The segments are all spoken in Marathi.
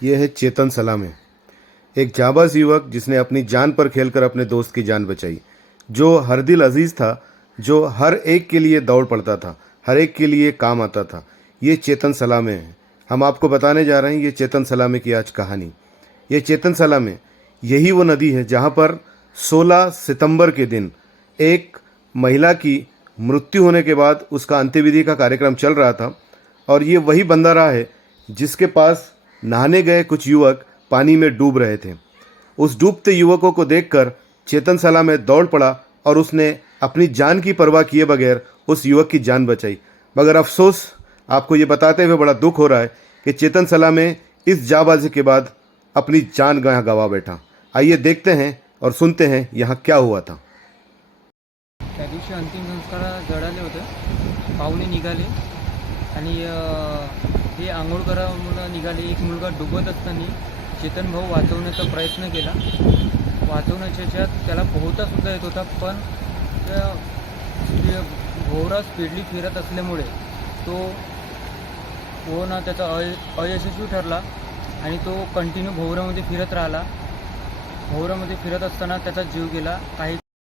ये है चेतन सलामे, एक जाबाज युवक जिसने अपनी जान पर खेलकर अपने दोस्त की जान बचाई, जो हर दिल अजीज़ था, जो हर एक के लिए दौड़ पड़ता था, हर एक के लिए काम आता था। ये चेतन सलामे है। हम आपको बताने जा रहे हैं ये चेतन सलामे की आज कहानी। ये चेतन सलामे यही वो नदी है जहाँ पर 16 सितंबर के दिन एक महिला की मृत्यु होने के बाद उसका अंत्यविधि का कार्यक्रम चल रहा था, और ये वही बंदरगाह है जिसके पास नहाने गए कुछ युवक पानी में डूब रहे थे। उस डूबते युवकों को देखकर चेतन सलामे दौड़ पड़ा और उसने अपनी जान की परवाह किए बगैर उस युवक की जान बचाई। मगर अफसोस, आपको ये बताते हुए बड़ा दुख हो रहा है कि चेतन सलामे इस जाबाजी के बाद अपनी जान गंवा बैठा। आइए देखते हैं और सुनते हैं यहाँ क्या हुआ था। त्या दिवशी अंतिम संस्कार जळाले होते, पाहुणे निघाले आणि हे आंघोळ करा म्हणून निघाले. एक मुलगा डुबत असताना चेतन भाऊ वाचवण्याचा प्रयत्न केला. वाचवण्याच्या ह्याच्यात त्याला पोहतासुद्धा येत होता, पण त्या भोवरा स्पीडली फिरत असल्यामुळे तो पोहणं त्याचा अयशस्वी ठरला आणि तो कंटिन्यू भोवऱ्यामध्ये फिरत राहिला. भोवऱ्यामध्ये फिरत असताना त्याचा जीव गेला, काही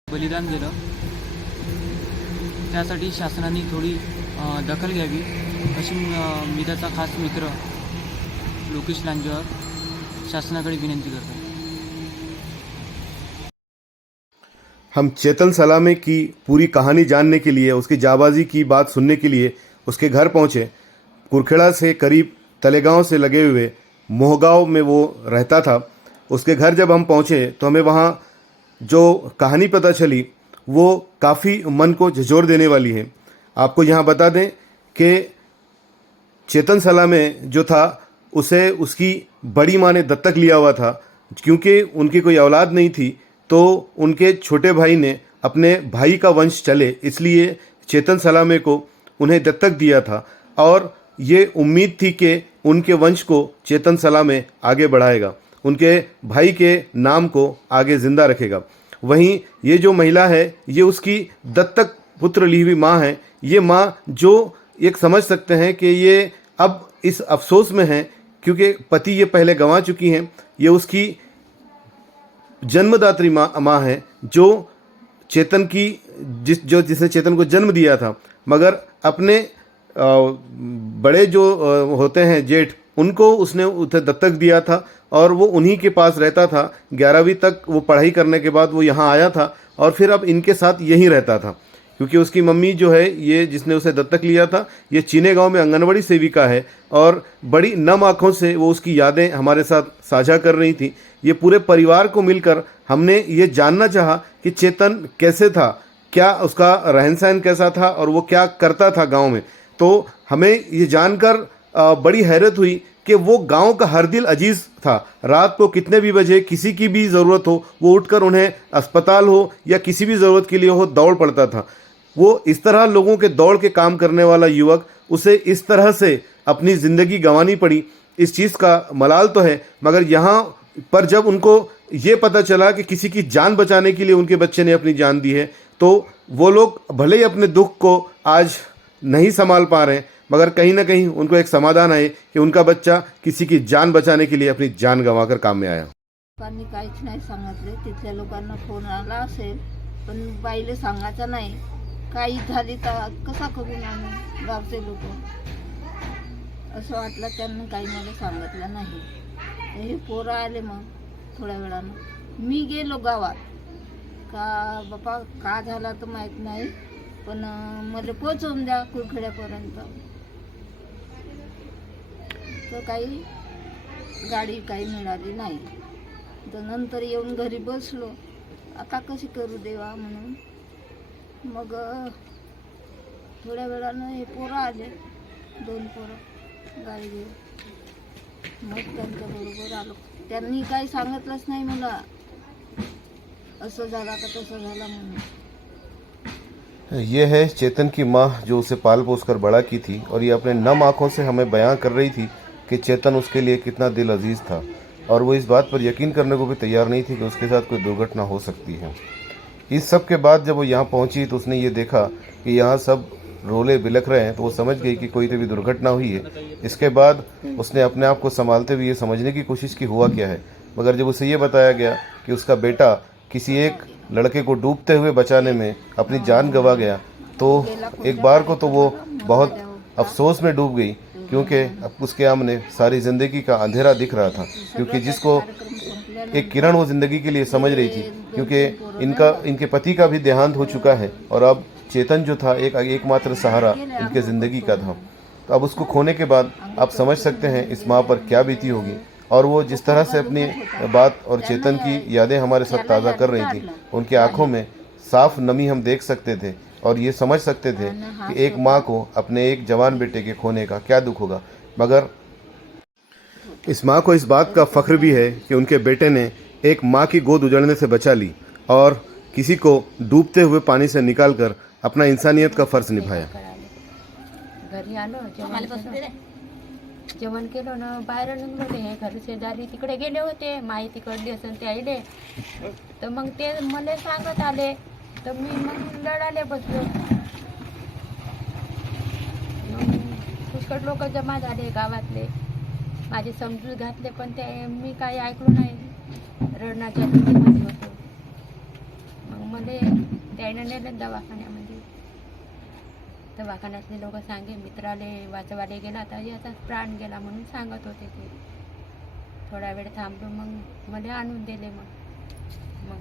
बलिदान गेलं. त्यासाठी शासनाने थोडी दखल घ्यावी अशी मी त्याचा खास मित्र लोकेश लांजेवार शासनाकडे विनंती करतो. हम चेतन सलामे की पूरी कहानी जानने के लिए, उसकी जाबाजी की बात सुनने के लिए उसके घर पहुंचे। कुरखेड़ा से करीब तलेगांव से लगे हुए मोहगांव में वो रहता था। उसके घर जब हम पहुंचे तो हमें वहाँ जो कहानी पता चली वो काफ़ी मन को झंझोर देने वाली है। आपको यहाँ बता दें कि चेतन सलामे जो था उसे उसकी बड़ी माँ ने दत्तक लिया हुआ था, क्योंकि उनकी कोई औलाद नहीं थी, तो उनके छोटे भाई ने अपने भाई का वंश चले इसलिए चेतन सलामे को उन्हें दत्तक दिया था, और ये उम्मीद थी कि उनके वंश को चेतन सलामे आगे बढ़ाएगा, उनके भाई के नाम को आगे ज़िंदा रखेगा। वहीं ये जो महिला है ये उसकी दत्तक पुत्र ली हुई माँ है। ये माँ जो एक समझ सकते हैं कि ये अब इस अफसोस में है क्योंकि पति ये पहले गंवा चुकी हैं। ये उसकी जन्मदात्री माँ है जो चेतन की जिसने चेतन को जन्म दिया था, मगर अपने बड़े जो होते हैं जेठ, उनको उसने उसे दत्तक दिया था और वो उन्हीं के पास रहता था। 11वीं तक वो पढ़ाई करने के बाद वो यहाँ आया था और फिर अब इनके साथ यहीं रहता था, क्योंकि उसकी मम्मी जो है ये जिसने उसे दत्तक लिया था ये चीने गांव में आंगनवाड़ी सेविका है, और बड़ी नम आँखों से वो उसकी यादें हमारे साथ साझा कर रही थी। ये पूरे परिवार को मिलकर हमने ये जानना चाहा कि चेतन कैसे था, क्या उसका रहन सहन कैसा था और वो क्या करता था गाँव में। तो हमें ये जानकर बड़ी हैरत हुई कि वो गांव का हर दिल अजीज़ था। रात को कितने भी बजे किसी की भी ज़रूरत हो वो उठकर उन्हें अस्पताल हो या किसी भी ज़रूरत के लिए हो दौड़ पड़ता था। वो इस तरह लोगों के दौड़ के काम करने वाला युवक, उसे इस तरह से अपनी ज़िंदगी गंवानी पड़ी, इस चीज़ का मलाल तो है। मगर यहाँ पर जब उनको ये पता चला कि किसी की जान बचाने के लिए उनके बच्चे ने अपनी जान दी है, तो वो लोग भले ही अपने दुख को आज नहीं संभाल पा रहे हैं, मगर कहीं ना कहीं उनको एक समाधान है कि उनका बच्चा किसी की जान बचाने के लिए अपनी जान गंवाकर काम में आया। लोकांनी काहीच नाही सांगितले. तिथल्या लोकांना फोन आला असेल पण बाईले सांगायचं नाही. काही झाली तर कसा करून आणू गावचे लोक, असं वाटलं. त्यांनी काही मला सांगितलं नाही. हे पोरं आले मग थोड्या वेळानं. मी गेलो गावात का बापा का झाला तर माहीत नाही, पण मला पोचवून द्या कुरखेड्यापर्यंत. तर काही गाडी काही मिळाली नाही. तर नंतर येऊन घरी बसलो, आता कशी करू देवा म्हणून. मग थोड्या वेळानं हे पोरं आले, 2 पोरं गाडी घेऊन. मग त्यांच्याबरोबर आलो. त्यांनी काही सांगितलंच नाही मला, असं झालं का तसं झालं म्हणून. ये है चेतन की माँ जो उसे पाल पोस कर बड़ा की थी, और ये अपने नम आँखों से हमें बयां कर रही थी कि चेतन उसके लिए कितना दिल अजीज़ था, और वो इस बात पर यकीन करने को भी तैयार नहीं थी कि उसके साथ कोई दुर्घटना हो सकती है। इस सब के बाद जब वो यहाँ पहुँची तो उसने ये देखा कि यहाँ सब रोले बिलख रहे हैं तो वो समझ गई कि कोई तो भी दुर्घटना हुई है। इसके बाद उसने अपने आप को संभालते हुए ये समझने की कोशिश की हुआ क्या है, मगर जब उसे ये बताया गया कि उसका बेटा किसी एक लड़के को डूबते हुए बचाने में अपनी जान गंवा गया, तो एक बार को तो वो बहुत अफसोस में डूब गई, क्योंकि अब उसके सामने सारी ज़िंदगी का अंधेरा दिख रहा था। क्योंकि जिसको एक किरण वो ज़िंदगी के लिए समझ रही थी, क्योंकि इनके पति का भी देहांत हो चुका है और अब चेतन जो था एकमात्र सहारा इनके ज़िंदगी का था। तो अब उसको खोने के बाद आप समझ सकते हैं इस माँ पर क्या बीती होगी। और वो जिस तरह से अपनी बात और चेतन की यादें हमारे साथ ताज़ा कर रही थी, उनकी आंखों में साफ नमी हम देख सकते थे और ये समझ सकते थे कि एक माँ को अपने एक जवान बेटे के खोने का क्या दुख होगा। मगर इस माँ को इस बात का फख्र भी है कि उनके बेटे ने एक माँ की गोद उजड़ने से बचा ली और किसी को डूबते हुए पानी से निकालकर अपना इंसानियत का फ़र्ज निभाया। घरी आलो जेवण केलं ना, बाहेर निघलो ते घर शेजारी तिकडे गेले होते, माई तिकडली असेल ते आईले, तर मग ते मला सांगत आले, तर मी मग लढाले बसलो। मग पुष्कळ लोक जमा झाले गावातले, माझे समजूत घातले, पण ते मी काही ऐकलो नाही, रडण्याच्या भीतीमध्ये होतो। मग मला त्यानं नेलं दवाखान्यामध्ये, दवाखान्यातले लोक सांगे मित्राले वाचवाले गेला तर याचा प्राण गेला म्हणून सांगत होते ते। थोडा वेळ थांबलो, मग मला आणून दिले। मग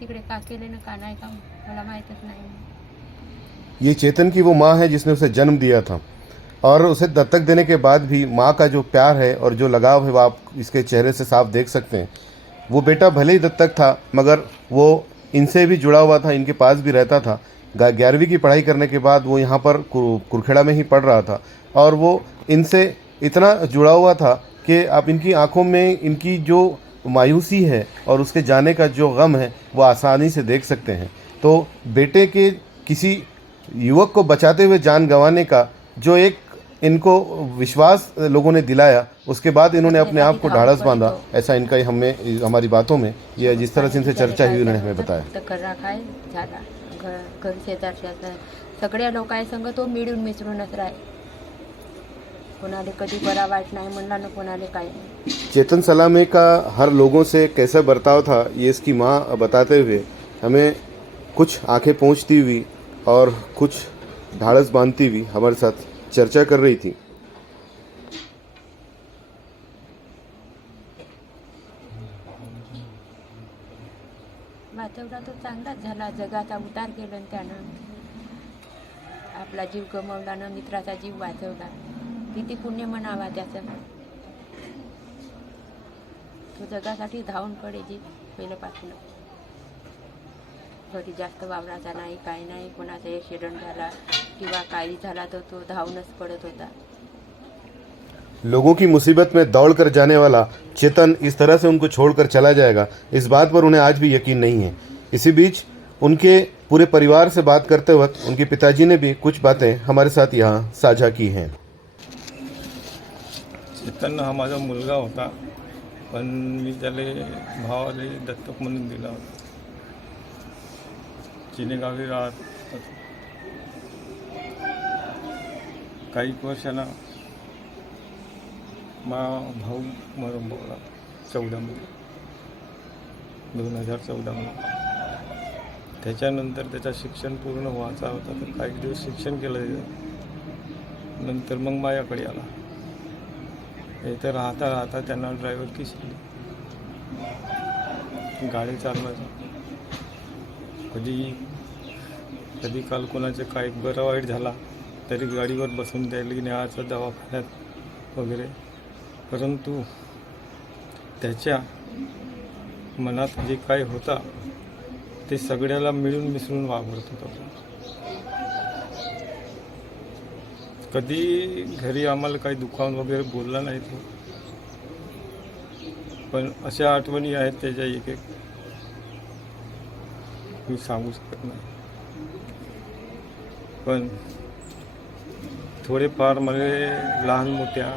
तिकडे का केले ना का नाही का मला माहीतच नाही। ये चेतन की वो माँ है जिसने उसे जन्म दिया था, और उसे दत्तक देने के बाद भी माँ का जो प्यार है और जो लगाव है वो आप इसके चेहरे से साफ देख सकते हैं। वो बेटा भले ही दत्तक था, मगर वो इनसे भी जुड़ा हुआ था, इनके पास भी रहता था। 11वीं की पढ़ाई करने के बाद वो यहाँ पर कुरखेड़ा में ही पढ़ रहा था और वो इनसे इतना जुड़ा हुआ था कि आप इनकी आंखों में इनकी जो मायूसी है और उसके जाने का जो गम है वो आसानी से देख सकते हैं। तो बेटे के किसी युवक को बचाते हुए जान गंवाने का जो एक इनको विश्वास लोगों ने दिलाया, उसके बाद इन्होंने अपने आप को ढाढ़स बांधा। ऐसा इनका हमें हमारी बातों में ये जिस तरह से इनसे चर्चा हुई उन्होंने हमें बताया। घर शेजारच्या सगळ्या लोकांसंग तो मिळून मिसळूनच राहे, कोणाले कधी बरा वाईट नाही म्हणला ना, कोणाले काही नाही। चेतन सलामे का हर लोगों से कैसा बर्ताव था ये इसकी माँ बताते हुए हमें कुछ आंखें पोंछती हुई और कुछ ढाढ़स बांधती हुई हमारे साथ चर्चा कर रही थी। वाचवला तो चांगलाच झाला, जगाचा उद्धार केला त्यानं, आपला जीव गमावला ना, मित्राचा जीव वाचवला, किती पुण्य म्हणावा त्याचं। तो जगासाठी धावून पडायची पहिल्यापासून, घरी जास्त वावराचा नाही, काही नाही, कोणाचा ॲक्सिडेंट झाला किंवा काही झाला तर तो धावूनच पडत होता। लोगों की मुसीबत में दौड़ कर जाने वाला चेतन इस तरह से उनको छोड़कर चला जाएगा, इस बात पर उन्हें आज भी यकीन नहीं है। इसी बीच उनके पूरे परिवार से बात करते वक्त उनके पिताजी ने भी कुछ बातें हमारे साथ यहाँ साझा की हैं। चेतन हा माझा मुलगा होता, पण मी त्याला भावाला दत्तक म्हणून दिला होता। चिनेगावी राहत होतो। काही वर्षांना भाऊ मरून पावला 14मध्ये 2014मध्ये। त्याच्यानंतर त्याचं शिक्षण पूर्ण व्हायचं होतं, तर काही दिवस शिक्षण केलं त्याचं, नंतर मग माझ्याकडे आला। इथं राहता राहता त्यांना ड्रायव्हरकी शिकली, गाडी चालवायची। कधी काल कोणाचं काही बरं वाईट झाला तरी गाडीवर बसून द्यायला न्यायचं दवाखान्यात वगैरे, परंतु त्याच्या मनात जे काय होता ते सगळ्याला मिळून मिसळून वावरत होता। कधी घरी आम्हाला काही दुखावून वगैरे बोलला नाही तो, पण अशा आठवणी आहेत त्याच्या एक एक मी सांगू शकत नाही। पण थोडेफार मला लहान मोठ्या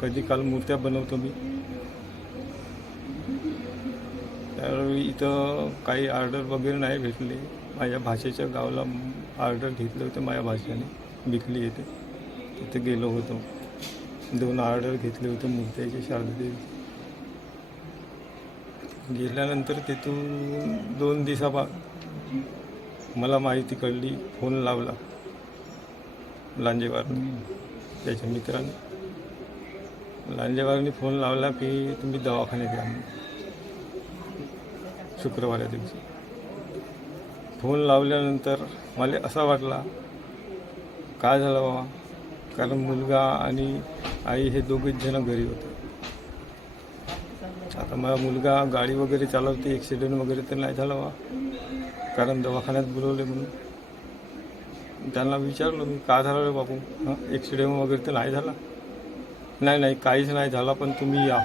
कधी काल मूर्त्या बनवतो मी, त्यावेळी इथं काही ऑर्डर वगैरे नाही भेटले, माझ्या भाषेच्या गावाला ऑर्डर घेतलं होतं माझ्या भाच्याने, विकली येते तिथे गेलो होतो. 2 ऑर्डर घेतले होते मूर्त्याचे शारदादेवी. गेल्यानंतर तिथून 2 दिवसाबाद मला माहिती कळली, फोन लावला लांजेवारने, त्याच्या मित्राने. लांजेवारने फोन लावला की तुम्ही दवाखान्यात या म्हणून, शुक्रवारी दिवशी. फोन लावल्यानंतर मला असा वाटला काय झालं बाबा, कारण मुलगा आणि आई हे दोघेच जण घरी होते. आता माझा मुलगा गाडी वगैरे चालवते, ॲक्सिडेंट वगैरे तर नाही झाला बा, कारण दवाखान्यात बोलवले म्हणून. त्यांना विचारलं मी, का झालं रे बापू, ॲक्सिडेंट वगैरे तर नाही झाला? नाही काहीच नाही झाला, पण तुम्ही या,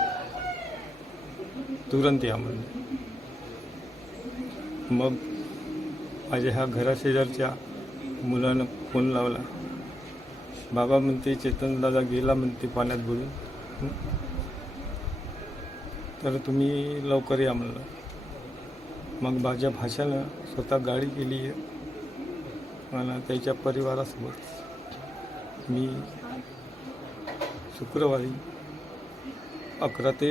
तुरंत या म्हणजे. मग माझ्या ह्या घराशेजारच्या मुलानं फोन लावला, बाबा म्हणते चेतन दादा गेला म्हणते पाण्यात बुडून, तर तुम्ही लवकर या म्हणलं. मग माझ्या भाच्यानं स्वतः गाडी केली आहे आणि त्याच्या परिवारासोबत मी शुक्रवारी 11 ते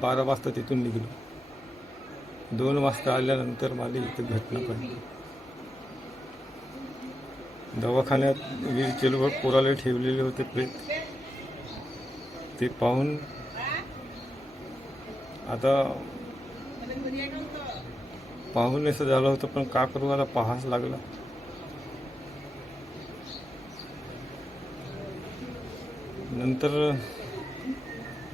12 वाजता तिथून निघलो. 2 वाजता आल्यानंतर मला इथे घटना घडली. दवाखान्यात वीरचेलवर पोराला ठेवलेले होते प्रेत. ते पाहून आता पाहून असं झालं होतं, पण का करू आता पाहाच लागला. नंतर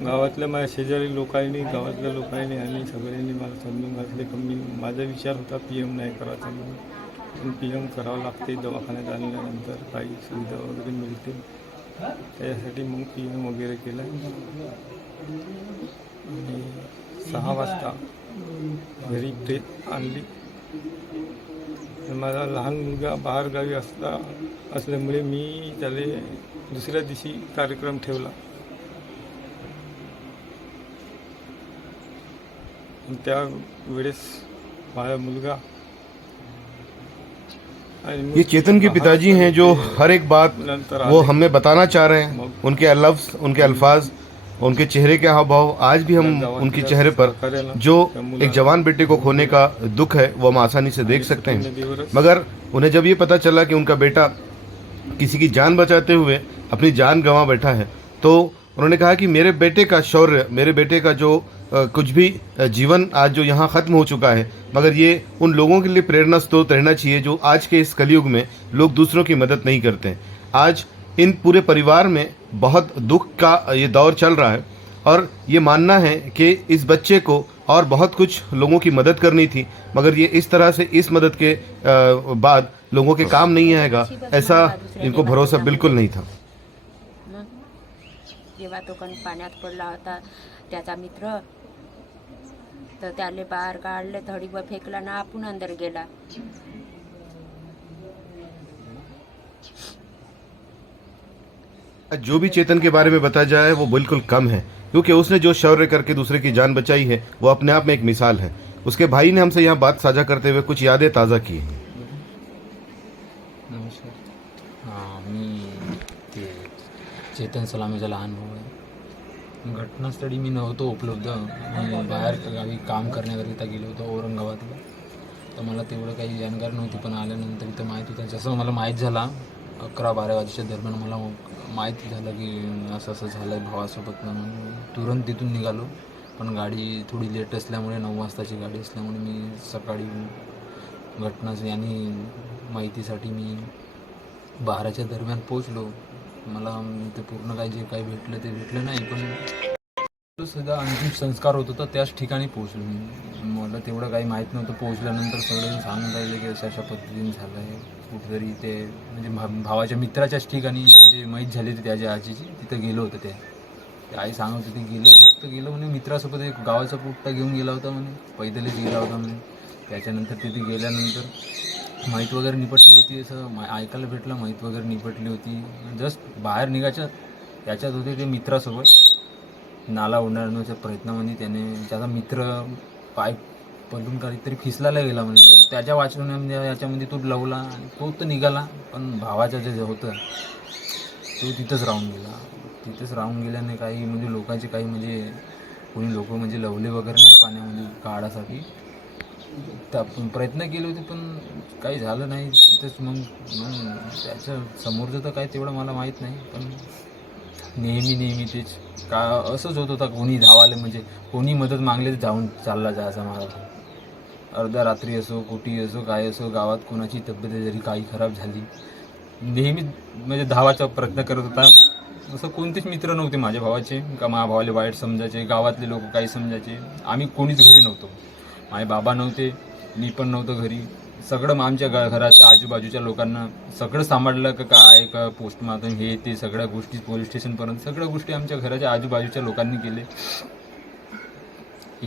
गावातल्या माझ्या शेजारी लोकांनी, गावातल्या लोकांनी आणि सगळ्यांनी मला समजून घातले की मी, माझा विचार होता PM नाही करायचा म्हणून, पण PM करावं लागते. दवाखान्यात आणल्यानंतर काही सुविधा वगैरे मिळते, त्याच्यासाठी मग PM वगैरे केलं. आणि 6 वाजता घरी प्रेत आणली. माझा लहान मुलगा बाहेरगावी असल्यामुळे मी त्याला दुसऱ्या दिवशी कार्यक्रम ठेवला. त्या वेळेस माझा मुलगा ये चेतन के पिताजी हैं जो हर एक बात वो हमें बताना चाह रहे हैं. उनके लफ्ज़, उनके अल्फाज, उनके चेहरे के हाव भाव आज भी हम उनके चेहरे पर जो एक जवान बेटे को खोने का दुख है वो हम आसानी से देख सकते हैं. मगर उन्हें जब ये पता चला कि उनका बेटा किसी की जान बचाते हुए अपनी जान गंवा बैठा है, तो उन्होंने कहा कि मेरे बेटे का शौर्य, मेरे बेटे का जो कुछ भी जीवन आज जो यहाँ ख़त्म हो चुका है, मगर ये उन लोगों के लिए प्रेरणा स्रोत रहना चाहिए जो आज के इस कलयुग में लोग दूसरों की मदद नहीं करते हैं. आज इन पूरे परिवार में बहुत दुख का ये दौर चल रहा है और ये मानना है कि इस बच्चे को और बहुत कुछ लोगों की मदद करनी थी, मगर ये इस तरह से इस मदद के बाद लोगों के काम नहीं आएगा, ऐसा इनको भरोसा बिल्कुल नहीं था. जेव्हा तो कण पाण्यात पडला होता त्याचा मित्र, तर त्याले बाहेर काढले, थडीवर फेकला ना आपण अंदर गेला. जो भी चेतन के बारे में बताया जाए वो बिल्कुल कम है, क्योंकि उसने जो शौर्य करके दूसरे की जान बचाई है वो अपने आप में एक मिसाल है. उसके भाई ने हमसे यहाँ बात साझा करते हुए कुछ यादें ताज़ा की. नमस्कार. मी ते चेतन सलामीचा लहान भाऊ आहे. घटनास्थळी मी नव्हतो उपलब्ध, मी बाहेर गावी काम करण्याकरिता गेलो होतो औरंगाबादला. तर मला तेवढं काही जाणकारी नव्हती, पण आल्यानंतर इथं माहीत होतं. जसं मला माहीत झाला 11-12 वाजेच्या दरम्यान मला माहिती झालं की असं असं झालं आहे भावासोबत, म्हणून तुरंत तिथून निघालो. पण गाडी थोडी लेट असल्यामुळे 9 वाजताची गाडी असल्यामुळे मी सकाळी घटनाची आणि माहितीसाठी मी 12च्या दरम्यान पोचलो. मला ते पूर्ण काही जे काही भेटलं ते भेटलं नाही, पण सुद्धा अंतिम संस्कार होत होता त्याच ठिकाणी पोचलो मी. मला तेवढं काही माहीत नव्हतं. पोचल्यानंतर सगळे सांगून राहिले की अशा अशा पद्धतीने झालं आहे. कुठेतरी ते म्हणजे भावाच्या मित्राच्याच ठिकाणी म्हणजे माहीत झाली होती त्याच्या आजीची, तिथं गेलो होतं. ते आई सांगत होती फक्त गेलं म्हणे मित्रासोबत, एक गावाचा पुट्टा घेऊन गेला होता म्हणे, पैदलच गेला होता म्हणे. त्याच्यानंतर तिथे गेल्यानंतर माहीत वगैरे निपटली होती, असं ऐकायला भेटलं. माहीत वगैरे निपटली होती. जस्ट बाहेर निघायच्या याच्यात होते ते मित्रासोबत नाला ओलांडण्याच्या प्रयत्नामध्ये त्याने त्याचा मित्र पाय पलटून काहीतरी फिसलायला गेला म्हणजे त्याच्या वाचण्यामध्ये याच्यामध्ये तो लवला आणि तो तर निघाला, पण भावाचं जे होतं तो तिथंच राहून गेला. तिथंच राहून गेल्याने काही म्हणजे लोकांचे काही म्हणजे कोणी लोक म्हणजे लवले वगैरे नाही पाण्यामध्ये काढासाठी, तर आपण प्रयत्न केले होते पण काही झालं नाही तिथंच. मग त्याच्या समोरचं तर काही तेवढं मला माहीत नाही, पण नेहमी तेच का असंच होत होता. कोणी धावाले म्हणजे कोणी मदत मागले तर धावून चालला जायचा मला. अर्ध्या रात्री असो कुठे असो काय असो, गावात कोणाची तब्येत जरी काही खराब झाली नेहमी म्हणजे धावाचा प्रयत्न करत होता. असं कोणतेच मित्र नव्हते माझ्या भावाचे का माझ्या भावाला वाईट समजायचे, गावातले लोक काही समजायचे. आम्ही कोणीच घरी नव्हतो, माझे बाबा नव्हते, मी पण नव्हतो घरी. सगळं आमच्या घराच्या आजूबाजूच्या लोकांना सगळं सांभाळलं का काय का पोस्टमार्टम हे ते सगळ्या गोष्टी पोलीस स्टेशनपर्यंत सगळ्या गोष्टी आमच्या घराच्या आजूबाजूच्या लोकांनी केले.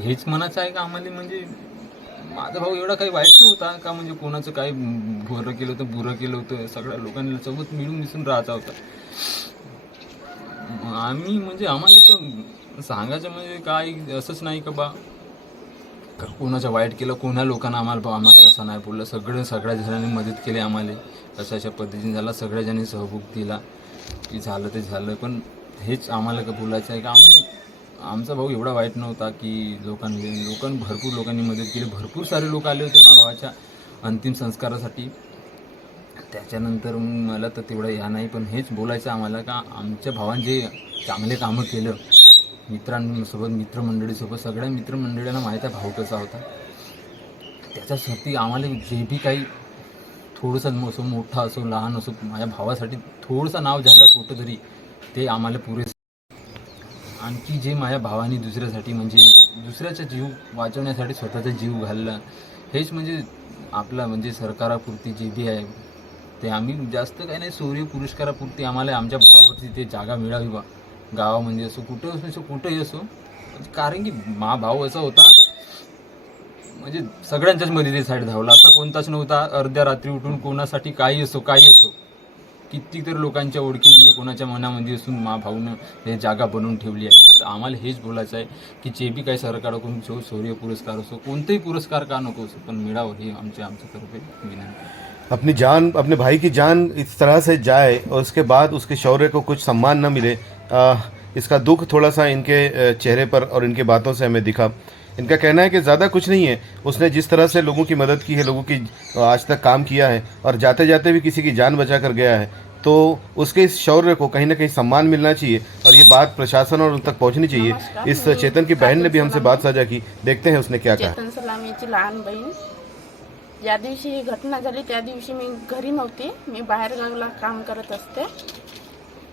हेच म्हणायचं आहे का आम्हाला म्हणजे माझा भाऊ एवढा काही वाईट नव्हता का म्हणजे कोणाचं काही बरं केलं होतं बुरं केलं होतं, सगळ्या लोकांना सोबत मिळून मिसळून राहायचा होता. आम्ही म्हणजे आम्हाला तर सांगायचं म्हणजे काय असंच नाही का बा कोणाचं वाईट केलं, कोणा लोकांना आम्हाला कसं नाही बोललं. सगळ्या जणांनी मदत केली आम्हाला, कशा अशा पद्धतीने झाला, सगळ्या जणांनी सहभाग दिला की झालं ते झालं. पण हेच आम्हाला का बोलायचं आहे का आमचा भाऊ एवढा वाईट नव्हता की भरपूर लोकांनी मदत केली. भरपूर सारे लोक आले होते माझ्या भावाच्या अंतिम संस्कारासाठी. त्याच्यानंतर मला तर तेवढं ह्या नाही, पण हेच बोलायचं आम्हाला का आमच्या भावाने जे चांगले कामं केलं मित्रांसोबत मित्रमंडळीसोबत सगळ्या मित्रमंडळींना माहीत आहे भाऊ कसा होता. त्याच्यासाठी आम्हाला जे बी काही थोडंसं असो मोठा असो लहान असो माझ्या भावासाठी थोडंसं नाव झालं कुठं तरी ते आम्हाला पुरेसं. आणखी जे माझ्या भावाने दुसऱ्यासाठी म्हणजे दुसऱ्याचा जीव वाचवण्यासाठी स्वतःचा जीव घालला, हेच म्हणजे आपला म्हणजे सरकारापुरती जे बी आहे ते आम्ही जास्त काही नाही शौर्य पुरस्कारापुरती आम्हाला आमच्या भावावरती ते जागा मिळावी बा गावामध्ये असो कुठंही असो. कारण की भाऊ असा होता म्हणजे सगळ्यांच्याच मध्ये ते साईड धावला, असा कोणताच नव्हता अर्ध्या रात्री उठून कोणासाठी काही असो कितीतरी लोकांच्या ओळखीमध्ये कोणाच्या मनामध्ये असून भाऊनं हे जागा बनवून ठेवली आहे. तर आम्हाला हेच बोलायचं आहे की जे बी काही सरकारकडून शौर्य पुरस्कार असो कोणताही पुरस्कार का नको असो पण मिळावं ही आमच्या तर्फे विनंती. अपने भाई की जान इस तरह से जाए और उसके बाद उसके शौर्य को कुछ सम्मान न मिले, इसका दुख थोड़ा सा इनके चेहरे पर और इनके बातों से हमें दिखा. इनका कहना है कि ज़्यादा कुछ नहीं है, उसने जिस तरह से लोगों की मदद की है, लोगों की आज तक काम किया है और जाते जाते भी किसी की जान बचा कर गया है, तो उसके इस शौर्य को कहीं ना कहीं सम्मान मिलना चाहिए और ये बात प्रशासन और उन तक पहुंचनी चाहिए. इस चेतन की बहन ने भी हमसे बात साझा की, देखते हैं उसने क्या कहा. चेतन सलामीची लहान बहीण. ज्या दिवशी ही घटना झाली त्या दिवशी मी घरी नव्हते, मी बाहेरगावला काम करत असते,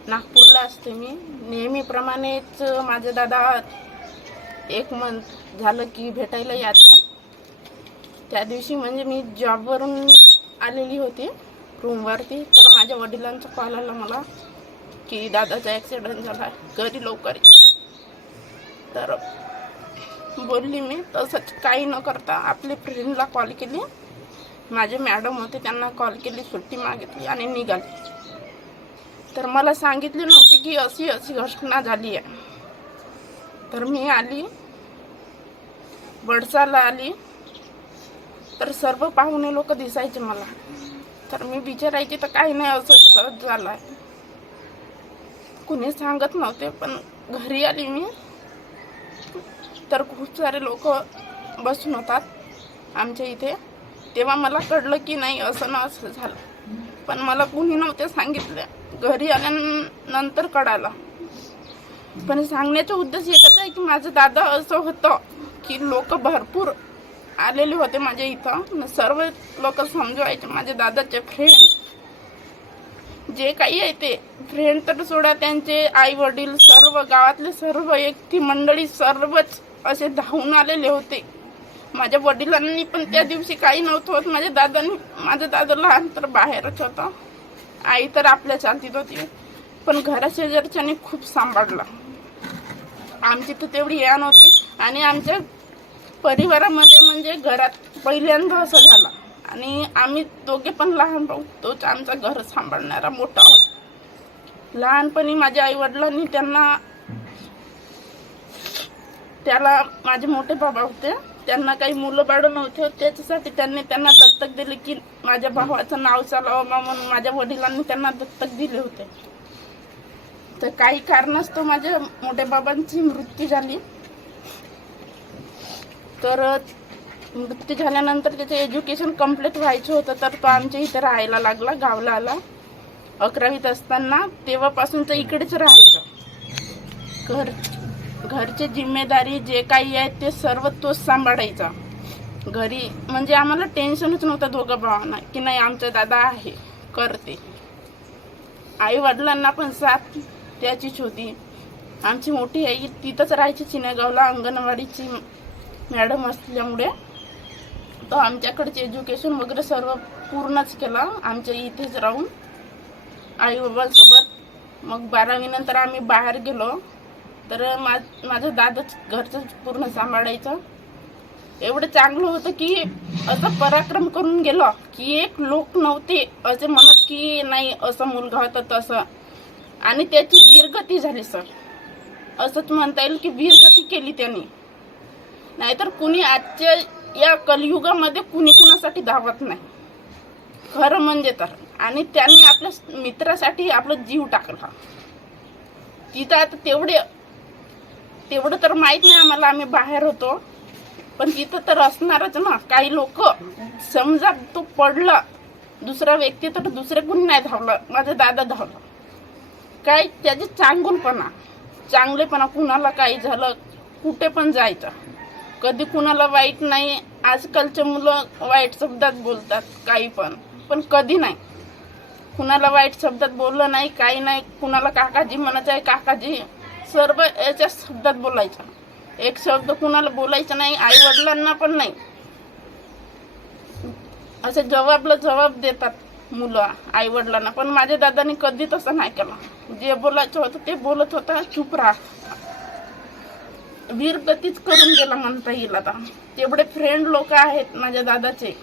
नागपूरला असते. मी नेहमीप्रमाणेच माझे दादा एक मंथ झालं की भेटायला यायचं. त्या दिवशी म्हणजे मी जॉबवरून आलेली होती रूमवरती, तर माझ्या वडिलांचा कॉल आला मला की दादाचा ॲक्सिडेंट झाला घरी लवकर. तर बोलली मी, तसंच काही न करता आपल्या फ्रेंडला कॉल केली, माझे मॅडम होते त्यांना कॉल केली, सुट्टी मागितली आणि निघाली. तर मला सांगितले नव्हते की अशी अशी घटना झाली आहे. तर मी आली, बडसाला आली, तर सर्व पाहुणे लोक दिसायचे मला. तर मी विचारायची तर काही नाही, असं सहज झालं आहे, कुणी सांगत नव्हते. पण घरी आली मी तर खूप सारे लोक बसून होतात आमच्या इथे. तेव्हा मला कळलं की नाही असं ना असं झालं, पण मला कुणी नव्हते सांगितले. घरी आल्यानंतर कळालं. पण सांगण्याचा उद्देश एकच आहे की माझं दादा असं होतं की लोक भरपूर आलेले होते माझ्या इथं, सर्व लोक समजवायचे. माझे दादाचे फ्रेंड जे काही आहे ते फ्रेंड तर सोडा, त्यांचे आई वडील सर्व गावातले सर्व एकटी मंडळी सर्वच असे धावून आलेले होते. माझ्या वडिलांनी पण त्या दिवशी काही नव्हतं होत. माझा दादा लहान तर बाहेरच होता, आई तर आपल्या चालतीत होती. पण घराशेजारच्यानी खूप सांभाळला. आमची तर तेवढी या नव्हती आणि आमच्या परिवारामध्ये म्हणजे घरात पहिल्यांदा असं झालं. आणि आम्ही दोघे पण लहान भाऊ, तोच आमचा घर सांभाळणारा मोठा होता. लहानपणी माझ्या आई वडिलांनी त्याला माझे मोठे बाबा होते त्यांना काही मुलं बाळं नव्हते, त्याच्यासाठी त्यांना दत्तक दिले की माझ्या भावाचं नाव चालावं म्हणून माझ्या वडिलांनी त्यांना दत्तक दिले होते. तर काही कारणास्तव माझ्या मोठ्या बाबांची मृत्यू झाली. तर मृत्यू झाल्यानंतर त्याचं एज्युकेशन कम्प्लीट व्हायचं होतं, तर तो आमच्या इथे राहायला लागला, गावला आला. 11वीत असताना तेव्हापासून तर इकडेच राहायचं. घरची जिम्मेदारी जे काही आहे ते सर्व तोच सांभाळायचा. घरी म्हणजे आम्हाला टेन्शनच नव्हतं दोघं भावांना की नाही आमचा दादा आहे, करते. आई वडिलांना पण साथ त्याचीच होती. आमची मोठी आई तिथंच राहायची चिनेगावला, अंगणवाडीची मॅडम असल्यामुळे तो आमच्याकडचे एज्युकेशन वगैरे सर्व पूर्णच केला आमच्या इथेच राहून आई बाबांसोबत. मग 12वी नंतर आम्ही बाहेर गेलो, तर माझं दादाच घरचं पूर्ण सांभाळायचं. एवढं चांगलं होतं की असं पराक्रम करून गेलो की एक लोक नव्हते असे म्हणत की नाही असं मुलगा होता तसं. आणि त्याची वीरगती झाली सर, असंच म्हणता येईल की वीरगती केली त्यांनी. नाहीतर कुणी आजच्या या कलियुगामध्ये कुणी कुणासाठी धावत नाही खरं म्हणजे तर. आणि त्यांनी आपल्या मित्रासाठी आपला जीव टाकला तिथं. आता तेवढं तर माहित नाही आम्हाला, आम्ही बाहेर होतो, पण तिथं तर असणारच ना. काही लोक समजा तो पडला दुसरा व्यक्ती तर दुसरे कुणी नाही धावलं, माझा दादा धावला. काय त्याचे चांगलेपणा, कुणाला काही झालं कुठे पण जायचं, कधी कुणाला वाईट नाही. आजकालचे मुलं वाईट शब्दात बोलतात काही पण कधी नाही कुणाला वाईट शब्दात बोललं नाही, काही नाही. कुणाला काकाजी म्हणायचं आहे, काकाजी सर्व याच्या शब्दात बोलायचं. एक शब्द कुणाला बोलायचं नाही, आई वडिलांना पण नाही. असं जवाब देतात मुलं आई वडिलांना, पण माझ्या दादानी कधी तसं नाही केलं. जे बोलायचं होतं ते बोलत होता, चुप राहा. वीरगतीच करून गेला म्हणता येईल. आता तेवढे फ्रेंड लोक आहेत माझ्या दादाचे,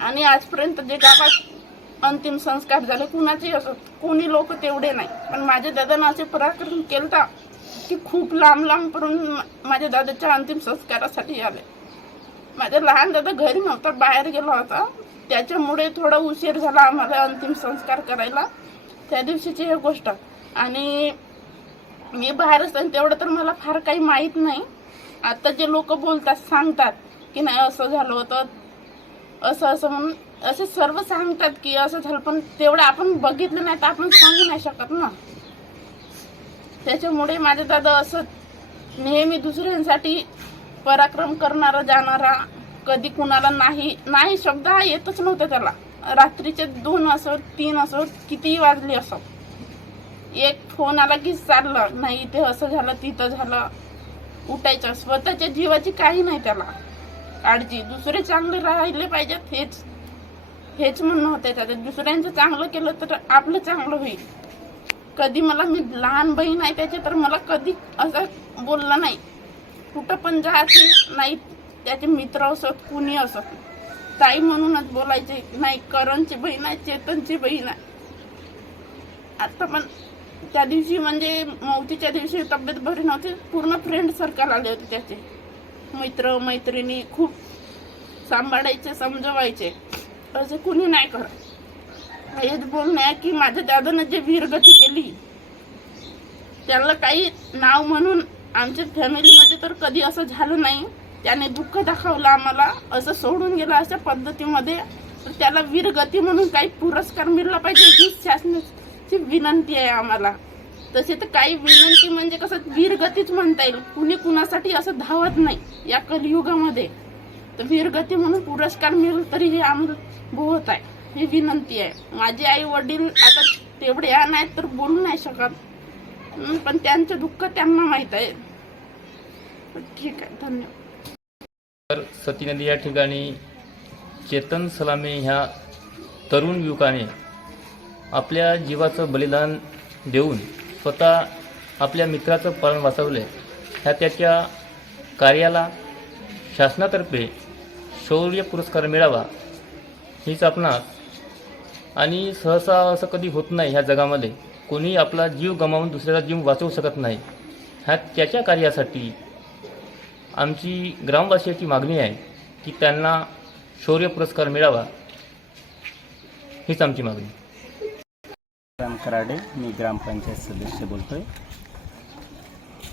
आणि आजपर्यंत जे गावात अंतिम संस्कार झाले कुणाचे असत, कोणी लोक तेवढे नाही. पण माझ्या दादानं असे पराक्रम केलता की खूप लांब पडून माझ्या दादाच्या अंतिम संस्कारासाठी आले. माझा लहान दादा घरी नव्हता, बाहेर गेला होता, त्याच्यामुळे थोडा उशीर झाला आम्हाला अंतिम संस्कार करायला त्या दिवशीची ही गोष्ट. आणि मी बाहेर असताना तेवढं तर मला फार काही माहीत नाही. आता जे लोक बोलतात सांगतात की नाही असं झालं होतं, असं म्हणून असे सर्व सांगतात की असं झालं, पण तेवढं आपण बघितलं नाही तर आपण सांगू नाही शकत ना. त्याच्यामुळे माझा दादा असं नेहमी दुसऱ्यांसाठी पराक्रम करणारा जाणारा, कधी कुणाला नाही शब्द हा येतच नव्हता त्याला. रात्रीचे 2 असो 3 असो कितीही वाजले असो, एक फोन आला की चाललं, नाही इथे असं झालं तिथं झालं, उठायचं. स्वतःच्या जीवाची काही नाही त्याला काळजी. दुसरे चांगले राहिले पाहिजेत हेच म्हणणं होतं त्याचं. दुसऱ्यांचं चांगलं केलं तर आपलं चांगलं होईल. कधी मी लहान बहीण आहे त्याची, तर मला कधी असं बोललं नाही. कुठं पण जायचे नाही, त्याचे मित्र असत कुणी असत, ताई म्हणूनच बोलायचे. नाही करणची बहीण आहे, चेतनची बहीण आहे. आता पण त्या दिवशी म्हणजे मौतीच्या दिवशी तब्येत बरी नव्हती, पूर्ण फ्रेंड सर्कल आले होते त्याचे, मित्र मैत्रिणी खूप सांभाळायचे, समजवायचे. असं कुणी नाही करत. हेच बोलणं आहे की माझ्या दादानं जे वीरगती केली त्याला काही नाव म्हणून आमच्या फॅमिलीमध्ये तर कधी असं झालं नाही. त्याने दुःख दाखवलं आम्हाला, असं सोडून गेला अशा पद्धतीमध्ये. त्याला वीरगती म्हणून काही पुरस्कार मिळला पाहिजे ही शासनाची विनंती आहे आम्हाला. तसे तर काही विनंती म्हणजे कसं वीरगतीच म्हणता येईल. कुणी कुणासाठी असं धावत नाही या कलियुगामध्ये. तर वीरगती म्हणून पुरस्कार मिळेल तरी हे आम्हाला बहुत आहे, ही विनंती आहे. माझे आई वडील आता तेवढे नाहीत तर बोलू नाही शकत, पण त्यांचं दुःख त्यांना माहीत आहे. ठीक आहे, धन्यवाद. तर सती नदी या ठिकाणी चेतन सलामे ह्या तरुण युवकाने आपल्या जीवाचं बलिदान देऊन स्वतः आपल्या मित्राचं प्राण वाचवले. ह्या त्याच्या कार्याला शासनातर्फे शौर्य पुरस्कार मिळावा हीच आपणास. आणि सहसा असं कधी होत नाही ह्या जगामध्ये, कोणी आपला जीव गमावून दुसऱ्याचा जीव वाचवू शकत नाही. ह्या त्याच्या कार्यासाठी आमची ग्रामवासियाची मागणी आहे की त्यांना शौर्य पुरस्कार मिळावा, हीच आमची मागणी. राम कराडे, मी ग्रामपंचायत सदस्य बोलतोय.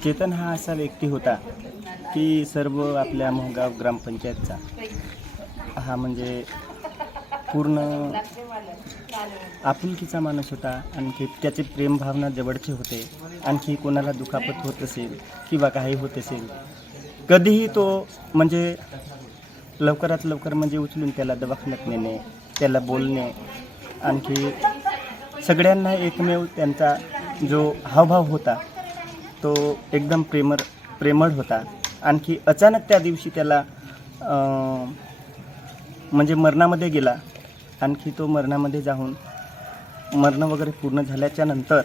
चेतन हा असा व्यक्ती होता की सर्व आपल्या मोहगाव ग्रामपंचायतचा हा म्हणजे पूर्ण आपुलकीचा माणूस होता. आणखी त्याचे प्रेमभावना जवळचे होते. आणखी कोणाला दुखापत होत असेल किंवा काही होत असेल कधीही तो म्हणजे लवकरात लवकर म्हणजे उचलून त्याला दवाखान्यात नेणे, त्याला बोलणे, आणखी सगळ्यांना एकमेव त्यांचा जो हावभाव होता तो एकदम प्रेमळ होता. आणखी अचानक त्या दिवशी त्याला म्हणजे मरणामध्ये गेला. आणखी तो मरणामध्ये जाऊन मरण वगैरे पूर्ण झाल्याच्या नंतर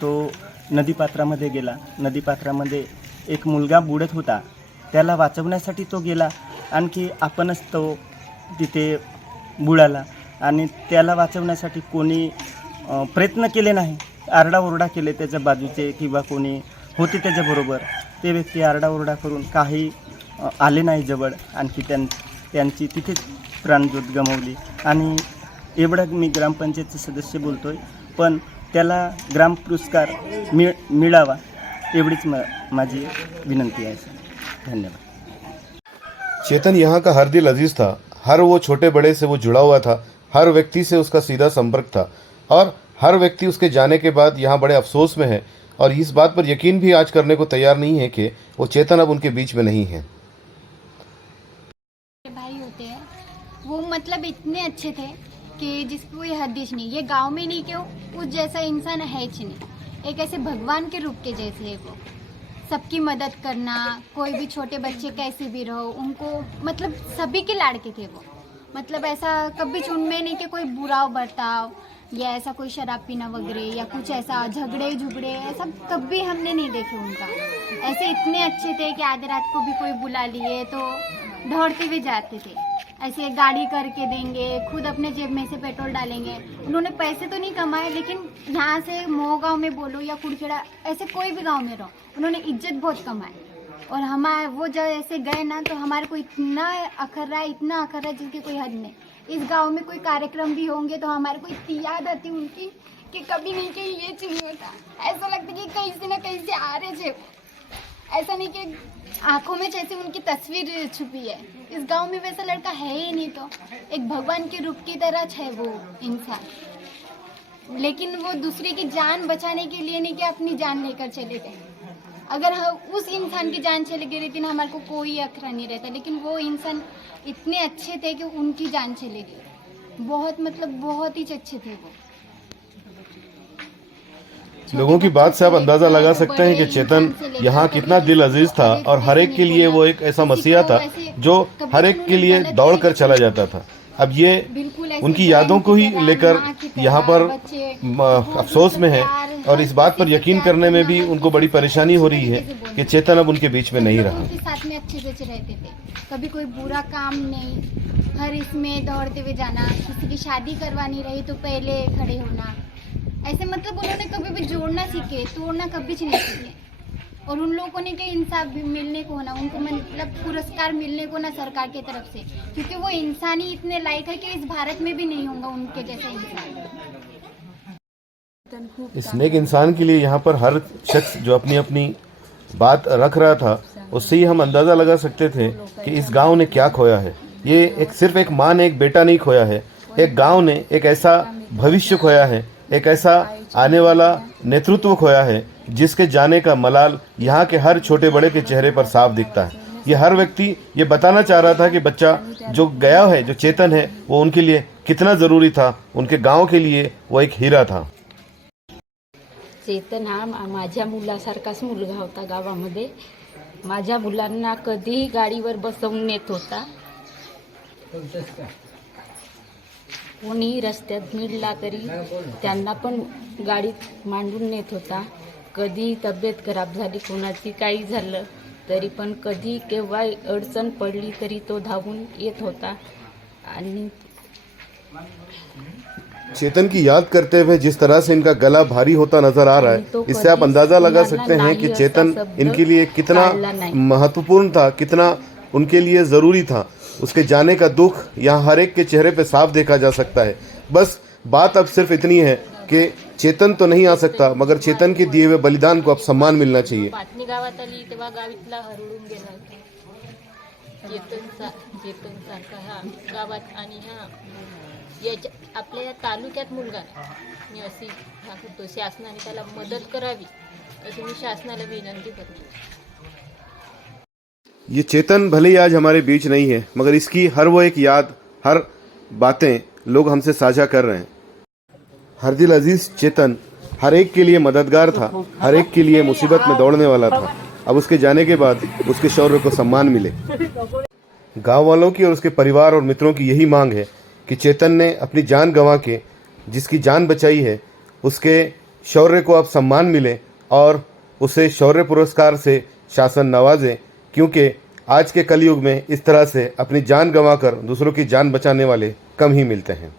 तो नदीपात्रामध्ये गेला. नदीपात्रामध्ये एक मुलगा बुडत होता, त्याला वाचवण्यासाठी तो गेला. आणखी आपणच तो तिथे बुडाला आणि त्याला वाचवण्यासाठी कोणी प्रयत्न केले नाही. आरडाओरडा केले त्याच्या बाजूचे किंवा कोणी होते त्याच्याबरोबर, ते व्यक्ती आरडाओरडा करून काही आले नाही जवळ. आणखी त्यांची तिथेच प्राणज्योत गमावली. आणि एवढं मी ग्रामपंचायतचे सदस्य बोलतोय, पण त्याला ग्राम पुरस्कार मिळावा एवढीच माझी विनंती आहे. धन्यवाद. चेतन यहाँ का हर दिल अजीज था. हर वो छोटे बड़े से वो जुड़ा हुआ था. हर व्यक्ति से उसका सीधा संपर्क था और हर व्यक्ति उसके जाने के बाद यहाँ बड़े अफसोस में है और इस बात पर यकीन भी आज करने को तैयार नहीं है कि वो चेतन अब उनके बीच में नहीं है. भाई होते हैं वो मतलब इतने अच्छे थे कि जिसकी कोई हदिश नहीं. ये गांव में नहीं क्यों उस जैसा इंसान है ही नहीं. एक ऐसे भगवान के रूप के जैसे है वो. सबकी मदद करना, कोई भी छोटे बच्चे कैसे भी रहो उनको मतलब सभी के लाड़के थे वो. मतलब ऐसा कभी उनमें नहीं कि कोई बुरा बर्ताव या ऐसा कोई शराब पीना वगैरह या कुछ ऐसा झगड़े ऐसा कभी हमने नहीं देखे उनका. ऐसे इतने अच्छे थे कि आधी रात को भी कोई बुला लिए तो दौड़ते हुए जाते थे. ऐसे गाड़ी करके देंगे, खुद अपने जेब में से पेट्रोल डालेंगे. उन्होंने पैसे तो नहीं कमाए लेकिन यहाँ से मोहगांव में बोलो या कुड़खेड़ा ऐसे कोई भी गांव में रहो उन्होंने इज्जत बहुत कमाई. और हमारे वो जब ऐसे गए ना तो हमारे को इतना अखर रहा है जिसकी कोई हद नहीं. इस गांव में कोई कार्यक्रम भी होंगे तो हमारे को इतनी याद आती उनकी कि कभी नहीं कि ये चाहिए होता. ऐसा लगता कि कहीं से ना कहीं से आ रहे थे. ऐसा नहीं कि आंखों में जैसे उनकी तस्वीर छुपी है. इस गांव में वैसा लड़का है ही नहीं. तो एक भगवान के रूप की तरह है वो इंसान. लेकिन वो दूसरे की जान बचाने के लिए नहीं कि अपनी जान लेकर चले गए. अगर उस इंसान की जान चली गई लेकिन हमारे को कोई अखरा नहीं रहता. लेकिन वो इंसान इतने अच्छे थे कि उनकी जान चली गई. बहुत मतलब बहुत ही अच्छे थे वो. लोगों की बात से आप अंदाज़ा लगा सकते हैं कि चेतन यहाँ कितना दिल अजीज था और हर एक के लिए वो एक ऐसा मसीहा था जो हर एक के लिए दौड़ कर चला जाता था. अब ये उनकी यादों को ही लेकर यहाँ पर अफसोस में है और इस बात पर यकीन करने में भी उनको बड़ी परेशानी हो रही है कि चेतन अब उनके बीच में नहीं रहा. उनके साथ में अच्छे से रहते थे. कभी कोई बुरा काम नहीं. हर इसमें दौड़ते हुए जाना. किसी की शादी करवानी रही तो पहले खड़े होना. ऐसे मतलब उन्होंने कभी भी जोड़ना सीखे, तोड़ना कभी नहीं सीखे. और उन लोगों ने कहीं इंसाफ भी मिलने को ना उनको मतलब पुरस्कार मिलने को ना सरकार की तरफ से, क्योंकि वो इंसान ही इतने लायक है कि इस भारत में भी नहीं होगा उनके जैसा इंसान. इस नेक इंसान के लिए यहाँ पर हर शख्स जो अपनी अपनी बात रख रहा था उससे ही हम अंदाज़ा लगा सकते थे कि इस गांव ने क्या खोया है. ये सिर्फ एक माँ ने एक बेटा नहीं खोया है. एक गांव ने एक ऐसा भविष्य खोया है, एक ऐसा आने वाला नेतृत्व खोया है जिसके जाने का मलाल यहाँ के हर छोटे बड़े के चेहरे पर साफ दिखता है. ये हर व्यक्ति ये बताना चाह रहा था कि बच्चा जो गया है, जो चेतन है, वो उनके लिए कितना ज़रूरी था. उनके गांव के लिए वो एक हीरा था. चेतन हा माझ्या मुलासारखाच मुलगा होता गावामध्ये. माझ्या मुलांना कधीही गाडीवर बसवून नेत होता. कोणीही रस्त्यात मिळला तरी त्यांना पण गाडीत मांडून नेत होता. कधी तब्येत खराब झाली, कोणाची काही झालं तरी पण कधी केव्हा अडचण पडली तरी तो धावून येत होता. आणि चेतन की याद करते हुए जिस तरह से इनका गला भारी होता नजर आ रहा है, इससे आप अंदाजा लगा सकते हैं कि चेतन इनके लिए कितना महत्वपूर्ण था, कितना उनके लिए ज़रूरी था। उसके जाने का दुख यहाँ हर एक के चेहरे पे साफ देखा जा सकता है। बस बात अब सिर्फ इतनी है कि चेतन तो नहीं आ सकता, मगर चेतन के दिए हुए बलिदान को अब सम्मान मिलना चाहिए। बातमी गावात आली तेव्हा गावीतला हरवून गेला होता चेतन सारखा हा गावात आणि हा याच्या आपल्या या तालुक्यात मुलगा नाही। मी अशी सांगतो शासनाने त्याला मदत करावी अशी मी शासनाला विनंती करते। ये चेतन भले ही आज हमारे बीच नहीं है, मगर इसकी हर वो एक याद, हर बातें लोग हमसे साझा कर रहे हैं। हरदिल अजीज चेतन हर एक के लिए मददगार था, हर एक के लिए मुसीबत में दौड़ने वाला था। अब उसके जाने के बाद उसके शौर्य को सम्मान मिले। गांव वालों की और उसके परिवार और मित्रों की यही मांग है कि चेतन ने अपनी जान गंवा के जिसकी जान बचाई है, उसके शौर्य को अब सम्मान मिले और उसे शौर्य पुरस्कार से शासन नवाजे, क्योंकि आज के कलयुग में इस तरह से अपनी जान गंवाकर दूसरों की जान बचाने वाले कम ही मिलते हैं।